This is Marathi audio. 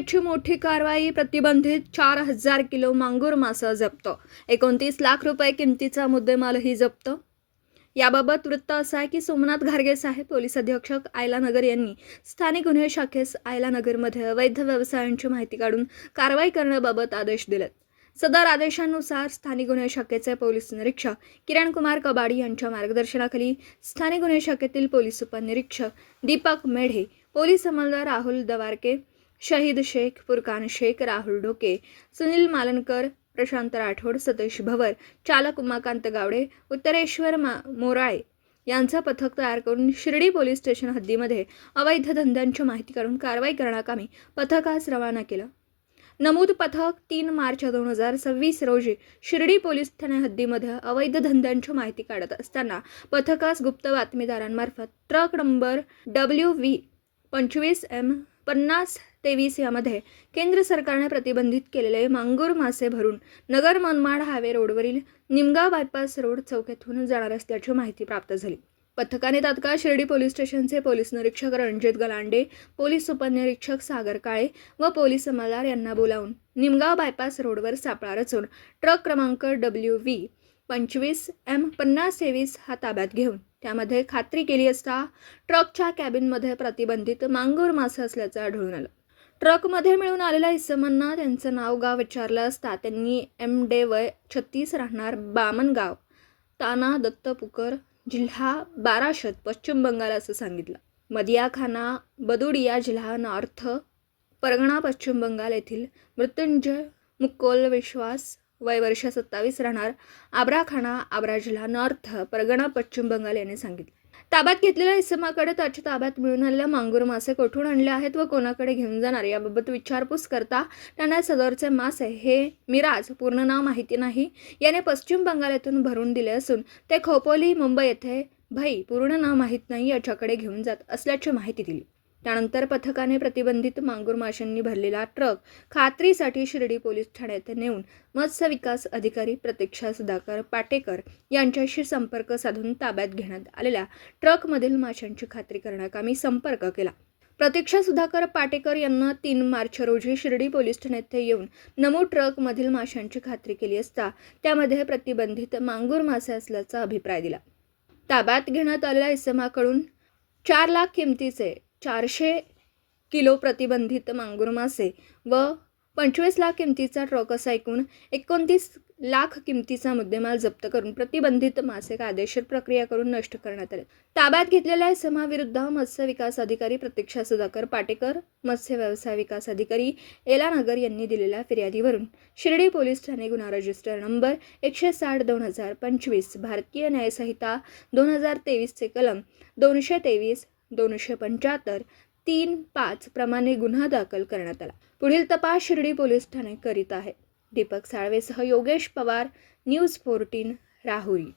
शाखेची मोठी कारवाई, प्रतिबंधित 4,000 किलो मांगूर मासा जप्त, 29 लाख रुपये किमतीचा मुद्देमालही जप्त। याबाबत वृत्त असं आहे की सोमनाथ घारगे साहेब पोलीस अधीक्षक आयलानगर यांनी स्थानिक गुन्हे शाखेस आयलानगरमध्ये अवैध व्यवसायांची माहिती काढून कारवाई करण्याबाबत आदेश दिलेत। सदर आदेशानुसार स्थानिक गुन्हे शाखेचे पोलीस निरीक्षक किरण कुमार कबाडी यांच्या मार्गदर्शनाखाली स्थानिक गुन्हे शाखेतील पोलीस उपनिरीक्षक दीपक मेढे, पोलीस अंमलदार राहुल दवारके, शहीद शेख, फुरकान शेख, राहुल ढोके, सुनील मालनकर, प्रशांत राठोड, सतीश भवर, चालक उमाकांत गावडे, उत्तरेश्वर मोराळे यांचं पथक तयार करून शिर्डी पोलीस स्टेशन हद्दीमध्ये अवैध धंद्यांची माहिती काढून कारवाई करण्याकामी पथकास रवाना केलं। नमूद पथक 3 मार्च 2026 रोजी शिर्डी पोलीस ठाणे हद्दीमध्ये अवैध धंद्यांची माहिती काढत असताना पथकास गुप्त बातमीदारांमार्फत ट्रक नंबर WV 25M5023 यामध्ये केंद्र सरकारने प्रतिबंधित केलेले मांगूर मासे भरून नगर मनमाड हायवे रोडवरील निमगाव बायपास रोड चौकातून जाणार असल्याची माहिती प्राप्त झाली। पथकाने तात्काळ शिर्डी पोलीस स्टेशनचे पोलीस निरीक्षक रणजित गलांडे, पोलीस उपनिरीक्षक सागर काळे व पोलीस अंमलदार यांना बोलावून निमगाव बायपास रोडवर सापळा रचून ट्रक क्रमांक WV 25M5023 हा ताब्यात घेऊन त्यामध्ये खात्री केली असता ट्रकच्या कॅबिनमध्ये प्रतिबंधित मांगूर मासे असल्याचं आढळून आलं। ट्रकमध्ये मिळून आलेल्या इसमांना त्यांचं नाव गाव विचारलं असता त्यांनी MD वय 36 राहणार बामनगाव, ताना दत्तपुकर, जिल्हा बाराशत, पश्चिम बंगाल असं सांगितलं। मदियाखाना बदुडिया, जिल्हा नॉर्थ परगणा, पश्चिम बंगाल येथील मृत्युंजय मुक्कोल विश्वास, वय वर्ष 27 राहणार आब्राखाना, आब्रा, जिल्हा नॉर्थ परगणा, पश्चिम बंगाल यांनी सांगितले। ताब्यात घेतलेल्या इसमाकडे त्याच्या ताब्यात मिळून आलेल्या मांगूर मासे कोठून आणले आहेत व कोणाकडे घेऊन जाणार याबाबत विचारपूस करता त्यांना सदरचे मासे हे मिराज, पूर्ण नाव माहिती नाही, याने पश्चिम बंगाल येथून भरून दिले असून ते खोपोली, मुंबई येथे भाई, पूर्ण नाव माहीत नाही, याच्याकडे घेऊन जात असल्याची माहिती दिली। त्यानंतर पथकाने प्रतिबंधित मांगूर माशांनी भरलेला ट्रक खात्रीसाठी शिर्डी पोलीस ठाण्यात नेऊन मत्स्य विकास अधिकारी प्रतीक्षा सुधाकर पाटेकर यांच्याशी संपर्क साधून ताब्यात घेण्यात आलेल्या ट्रकमधील माशांची खात्री करण्याकामी संपर्क केला। प्रतीक्षा सुधाकर पाटेकर यांना 3 मार्च रोजी शिर्डी पोलीस ठाण्यात येऊन नमूद ट्रकमधील माशांची खात्री केली असता त्यामध्ये प्रतिबंधित मांगूर मासे असल्याचा अभिप्राय दिला। ताब्यात घेण्यात आलेल्या इसमाकडून 4 लाख किमतीचे 400 किलो प्रतिबंधित मांगूर मासे व 25 लाख किमतीचा ट्रक असा एकूण 29 लाख किमतीचा मुद्देमाल जप्त करून प्रतिबंधित मासे कायदेशीर प्रक्रिया करून नष्ट करण्यात आले। ताब्यात घेतलेल्या इसमाविरुद्ध मत्स्य विकास अधिकारी प्रतीक्षा सुधाकर पाटेकर, मत्स्य व्यवसाय विकास अधिकारी एलानगर यांनी दिलेल्या फिर्यादीवरून शिर्डी पोलीस ठाणे गुन्हा रजिस्टर नंबर 160/2025 भारतीय न्यायसंहिता 2023 चे कलम 223, 275, 3-5 प्रमाणे गुन्हा दाखल करण्यात आला। पुढील तपास शिर्डी पोलीस ठाणे करीत आहे। दीपक साळवेसह योगेश पवार, न्यूज 14 राहुरी।